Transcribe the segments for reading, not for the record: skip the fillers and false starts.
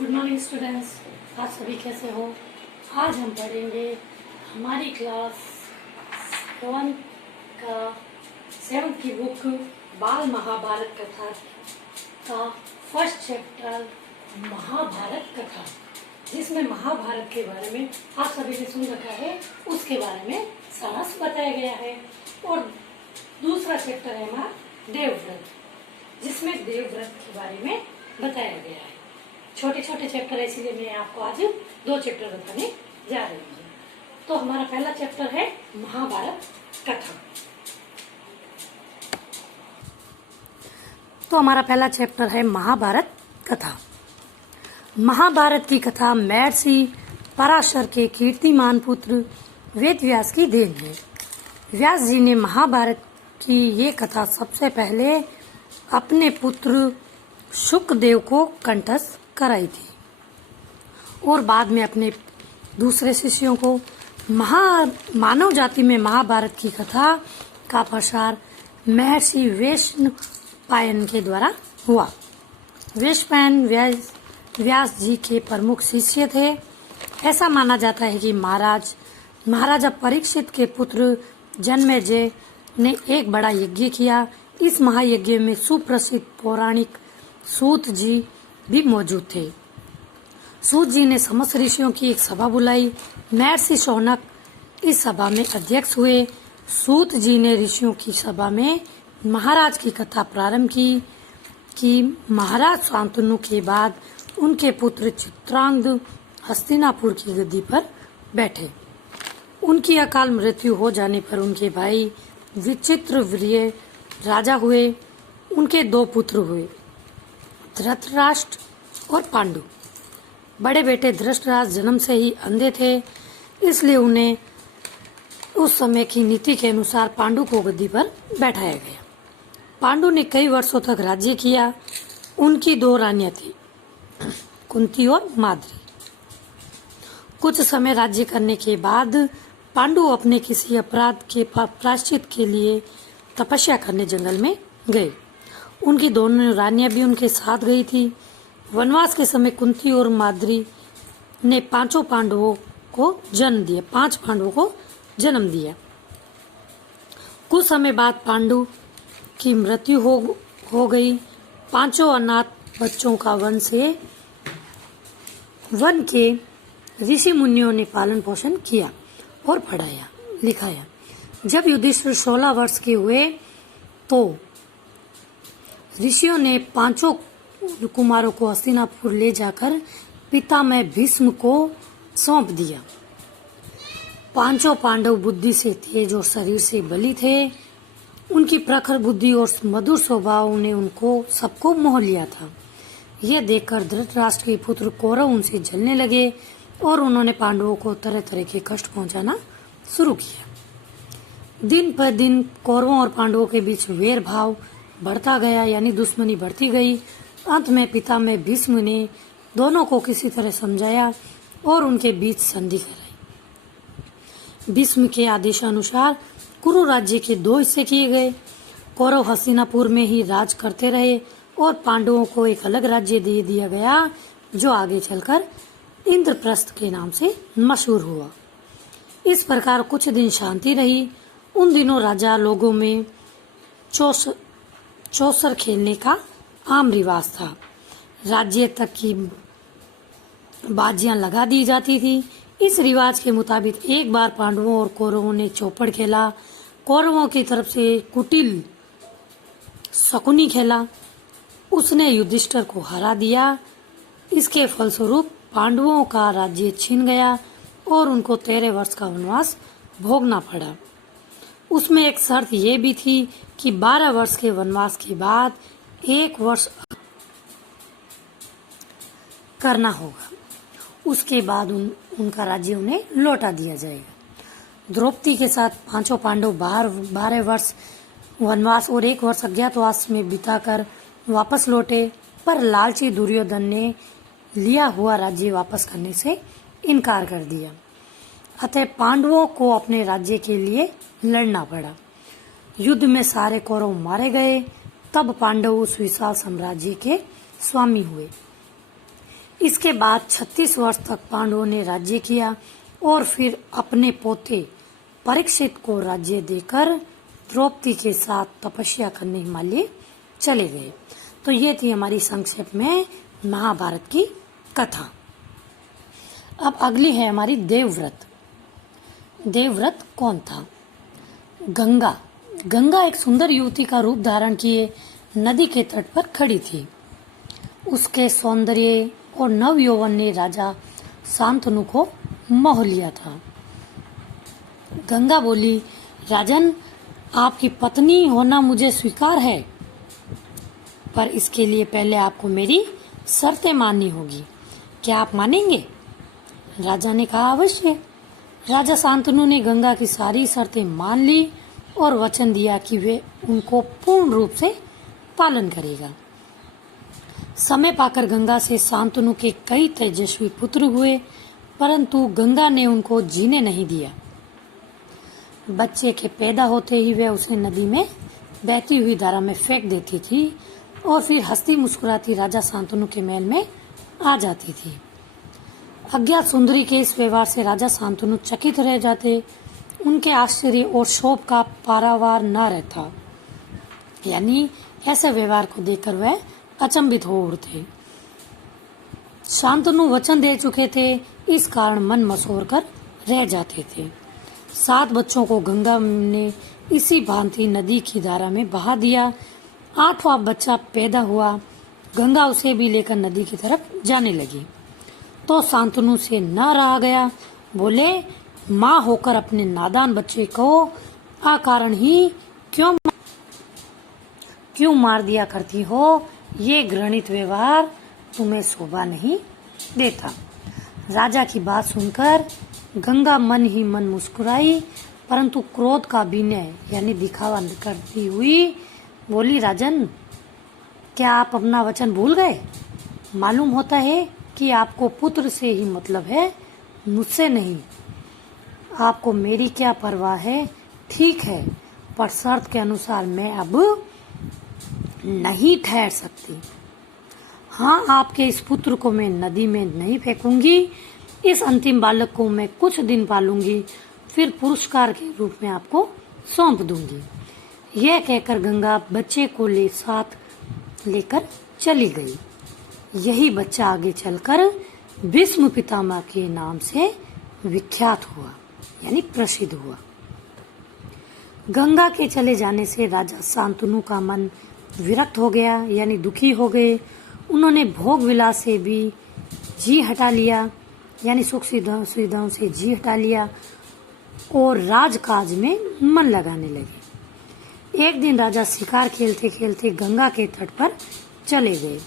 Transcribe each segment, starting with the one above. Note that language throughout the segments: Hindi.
Good morning students. आप सभी कैसे हो? आज हम पढ़ेंगे हमारी क्लास 7 का 7 की बुक बाल महाभारत कथा का फर्स्ट चैप्टर महाभारत कथा, जिसमें महाभारत के बारे में आप सभी ने सुन रखा है, उसके बारे में सारांश बताया गया है। और दूसरा चैप्टर है हमारा देवव्रत, जिसमें देवव्रत के बारे में बताया गया है। छोटे छोटे चैप्टर है, इसीलिए मैं आपको आज 2 चैप्टर बताने जा रही हूँ। तो हमारा पहला चैप्टर है महाभारत कथा। तो हमारा पहला चैप्टर है महाभारत कथा। महाभारत की कथा महर्षि पराशर के कीर्तिमान पुत्र वेद व्यास की देन है। व्यास जी ने महाभारत की ये कथा सबसे पहले अपने पुत्र शुकदेव को कंठस्थ कराई थी और बाद में अपने दूसरे शिष्यों को। मानव जाति में महाभारत की कथा का प्रसार महर्षि वैशंपायन के द्वारा हुआ। वैशंपायन व्यास जी के प्रमुख शिष्य थे। ऐसा माना जाता है कि महाराजा परीक्षित के पुत्र जन्मेजय ने एक बड़ा यज्ञ किया। इस महायज्ञ में सुप्रसिद्ध पौराणिक सूत जी भी मौजूद थे। सूत जी ने समस्त ऋषियों की एक सभा बुलाई। महर्षि शौनक इस सभा में अध्यक्ष हुए। सूत जी ने ऋषियों की सभा में महाराज की कथा प्रारंभ की कि महाराज शांतनु के बाद उनके पुत्र चित्रांगद हस्तिनापुर की गद्दी पर बैठे। उनकी अकाल मृत्यु हो जाने पर उनके भाई विचित्रवीर्य राजा हुए। उनके 2 पुत्र हुए, धृतराष्ट्र और पांडु। बड़े बेटे धृतराष्ट्र जन्म से ही अंधे थे, इसलिए उन्हें उस समय की नीति के अनुसार पांडु को गद्दी पर बैठाया गया। पांडु ने कई वर्षों तक राज्य किया। उनकी 2 रानियां थी, कुंती और माद्री। कुछ समय राज्य करने के बाद पांडु अपने किसी अपराध के प्रायश्चित के लिए तपस्या करने जंगल में गए। उनकी दोनों रानियां भी उनके साथ गई थी। वनवास के समय कुंती और माद्री ने 5 पांडवों को जन्म दिया। कुछ समय बाद पांडु की मृत्यु हो गई। 5 अनाथ बच्चों का वन के ऋषि मुनियों ने पालन पोषण किया और पढ़ाया लिखाया। जब युधिष्ठिर 16 वर्ष के हुए तो ऋषियों ने 5 कुमारों को हस्तिनापुर ले जाकर पितामह भीष्म को सौंप दिया। 5 पांडव बुद्धि से तेज और शरीर से बली थे। उनकी प्रखर बुद्धि और मधुर स्वभाव ने सबको मोह लिया था। यह देखकर धृतराष्ट्र के पुत्र कौरव उनसे जलने लगे और उन्होंने पांडवों को तरह तरह के कष्ट पहुंचाना शुरू किया। दिन पर दिन कौरवों और पांडवों के बीच वैर भाव बढ़ता गया, यानी दुश्मनी बढ़ती गई। अंत में पितामह भीष्म ने दोनों को किसी तरह समझाया और उनके बीच संधि कराई। भीष्म के आदेशानुसार कुरु राज्य के 2 हिस्से किए गए। कौरव हस्तिनापुर में ही राज करते रहे और पांडवों को एक अलग राज्य दे दिया गया, जो आगे चलकर इंद्रप्रस्थ के नाम से मशहूर हुआ। इस प्रकार कुछ दिन शांति रही। उन दिनों राजा लोगों में चौसर खेलने का आम रिवाज था। राज्य तक की बाजियां लगा दी जाती थी। इस रिवाज के मुताबिक एक बार पांडवों और कौरवों ने चौपड़ खेला। कौरवों की तरफ से कुटिल शकुनी खेला। उसने युधिष्ठिर को हरा दिया। इसके फलस्वरूप पांडवों का राज्य छिन गया और उनको 13 वर्ष का वनवास भोगना पड़ा। उसमें एक शर्त ये भी थी कि 12 वर्ष के वनवास के बाद 1 वर्ष करना होगा। उसके बाद उनका राज्य उन्हें लौटा दिया जाएगा। द्रौपदी के साथ 5 पांडव 12 वर्ष वनवास और 1 वर्ष अज्ञातवास में बिताकर वापस लौटे, पर लालची दुर्योधन ने लिया हुआ राज्य वापस करने से इनकार कर दिया। अतः पांडवों को अपने राज्य के लिए लड़ना पड़ा। युद्ध में सारे कौरव मारे गए। तब पांडव उस विशाल साम्राज्य के स्वामी हुए। इसके बाद 36 वर्ष तक पांडवों ने राज्य किया और फिर अपने पोते परीक्षित को राज्य देकर द्रौपदी के साथ तपस्या करने हिमालय चले गए। तो ये थी हमारी संक्षेप में महाभारत की कथा। अब अगली है हमारी देवव्रत। देवव्रत कौन था? गंगा। गंगा एक सुंदर युवती का रूप धारण किए नदी के तट पर खड़ी थी। उसके सौंदर्य और नव यौवन ने राजा शांतनु को मोह लिया था। गंगा बोली, राजन, आपकी पत्नी होना मुझे स्वीकार है, पर इसके लिए पहले आपको मेरी शर्तें माननी होगी। क्या आप मानेंगे? राजा ने कहा, अवश्य। राजा शांतनु ने गंगा की सारी शर्तें मान ली और वचन दिया कि वे उनको पूर्ण रूप से पालन करेगा। समय पाकर गंगा से शांतनु के कई तेजस्वी पुत्र हुए, परंतु गंगा ने उनको जीने नहीं दिया। बच्चे के पैदा होते ही वे उसे नदी में बहती हुई धारा में फेंक देती थी और फिर हंसती मुस्कुराती राजा शांतनु के महल में आ जाती थी। अज्ञात सुंदरी के इस व्यवहार से राजा शांतनु चकित रह जाते। उनके आश्चर्य और शोभ का पारावार न रहता, यानी ऐसे व्यवहार को देखकर वह अचंभित हो उठते। शांतनु वचन दे चुके थे, इस कारण मन मसोर कर रह जाते थे। 7 बच्चों को गंगा ने इसी भांति नदी की धारा में बहा दिया। 8वां बच्चा पैदा हुआ। गंगा उसे भी लेकर नदी की तरफ जाने लगी तो शांतनु से न रहा गया। बोले, माँ होकर अपने नादान बच्चे को अकारण ही क्यों मार दिया करती हो? ये घृणित व्यवहार तुम्हें शोभा नहीं देता। राजा की बात सुनकर गंगा मन ही मन मुस्कुराई, परंतु क्रोध का विनय यानी दिखावा करती हुई बोली, राजन, क्या आप अपना वचन भूल गए? मालूम होता है कि आपको पुत्र से ही मतलब है, मुझसे नहीं। आपको मेरी क्या परवाह है? ठीक है, पर शर्त के अनुसार मैं अब नहीं ठहर सकती। हाँ, आपके इस पुत्र को मैं नदी में नहीं फेंकूंगी। इस अंतिम बालक को मैं कुछ दिन पालूंगी, फिर पुरस्कार के रूप में आपको सौंप दूंगी। यह कहकर गंगा बच्चे को साथ लेकर चली गई। यही बच्चा आगे चलकर भीष्म पितामह के नाम से विख्यात हुआ, यानी प्रसिद्ध हुआ। गंगा के चले जाने से राजा शांतनु का मन विरक्त हो गया, यानी दुखी हो गए। उन्होंने भोग विलास से भी जी हटा लिया, यानी सुख सुविधाओं से जी हटा लिया और राजकाज में मन लगाने लगे। एक दिन राजा शिकार खेलते खेलते गंगा के तट पर चले गए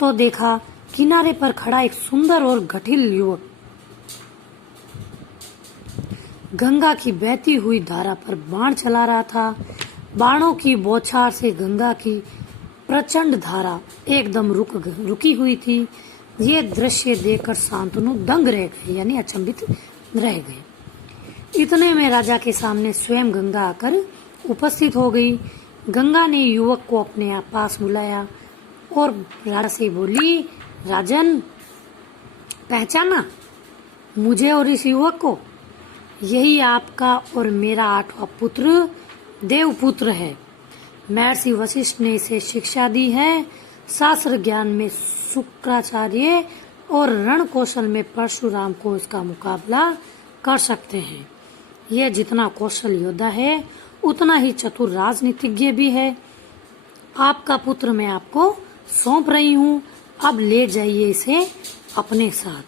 तो देखा किनारे पर खड़ा एक सुंदर और गठिल युवक गंगा की बहती हुई धारा पर बाण चला रहा था। बाणों की बौछार से गंगा की प्रचंड धारा एकदम रुकी हुई थी। ये दृश्य देखकर शांतनु दंग रह गए, यानी अचंभित रह गए। इतने में राजा के सामने स्वयं गंगा आकर उपस्थित हो गई। गंगा ने युवक को अपने पास बुलाया और राजा से बोली, राजन, पहचाना मुझे और इस युवक को? यही आपका और मेरा 8वां पुत्र देवपुत्र है। महर्षि वशिष्ठ ने इसे शिक्षा दी है। शास्त्र ज्ञान में शुक्राचार्य और रण कौशल में परशुराम को इसका मुकाबला कर सकते हैं। यह जितना कौशल योद्धा है उतना ही चतुर राजनीतिज्ञ भी है। आपका पुत्र मैं आपको सौंप रही हूँ, अब ले जाइए इसे अपने साथ।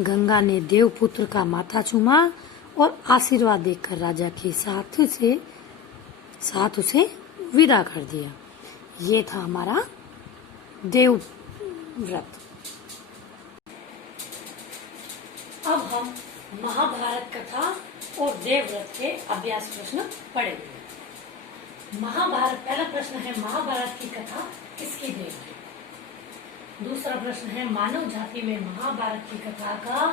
गंगा ने देवपुत्र का माथा चूमा और आशीर्वाद देकर राजा के साथ उसे विदा कर दिया। ये था हमारा देवव्रत। अब हम महाभारत कथा और देवव्रत के अभ्यास प्रश्न पढ़ेंगे। महाभारत, पहला प्रश्न है, महाभारत की कथा किसकी देन है? दूसरा प्रश्न है, मानव जाति में महाभारत की कथा का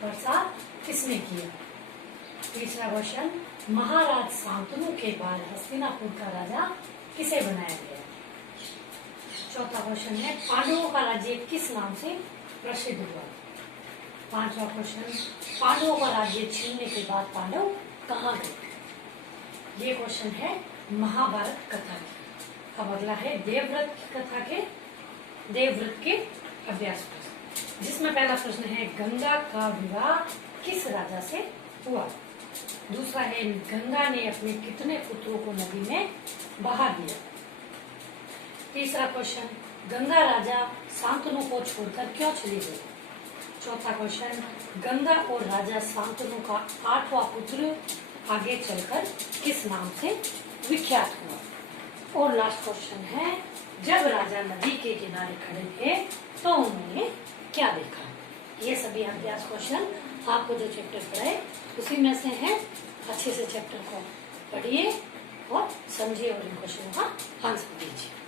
प्रसार किसने किया? तीसरा क्वेश्चन, महाराज शांतनु के बाद हस्तिनापुर का राजा किसे बनाया गया? चौथा क्वेश्चन है, पांडवों का राज्य किस नाम से प्रसिद्ध हुआ। 5वां क्वेश्चन, पांडवों का राज्य छीनने के बाद पांडव कहाँ गए? ये क्वेश्चन है महाभारत कथा की। अब अगला है देवव्रत की कथा के देवव्रत के अभ्यास प्रश्न, जिसमें पहला प्रश्न है गंगा का विवाह किस राजा से हुआ? दूसरा है गंगा ने अपने कितने पुत्रों को नदी में बहा दिया? तीसरा क्वेश्चन, गंगा राजा शांतनु को छोड़कर क्यों चली गई? चौथा क्वेश्चन, गंगा और राजा शांतनु का 8वां पुत्र आगे चलकर किस नाम से विख्यात हुआ? और लास्ट क्वेश्चन है, जब राजा नदी के किनारे खड़े थे तो उन्होंने क्या देखा? ये सभी अभ्यास क्वेश्चन आपको जो चैप्टर पढ़ाए उसी में से हैं। अच्छे से चैप्टर को पढ़िए और समझिए और इन क्वेश्चनों का आंसर दीजिए।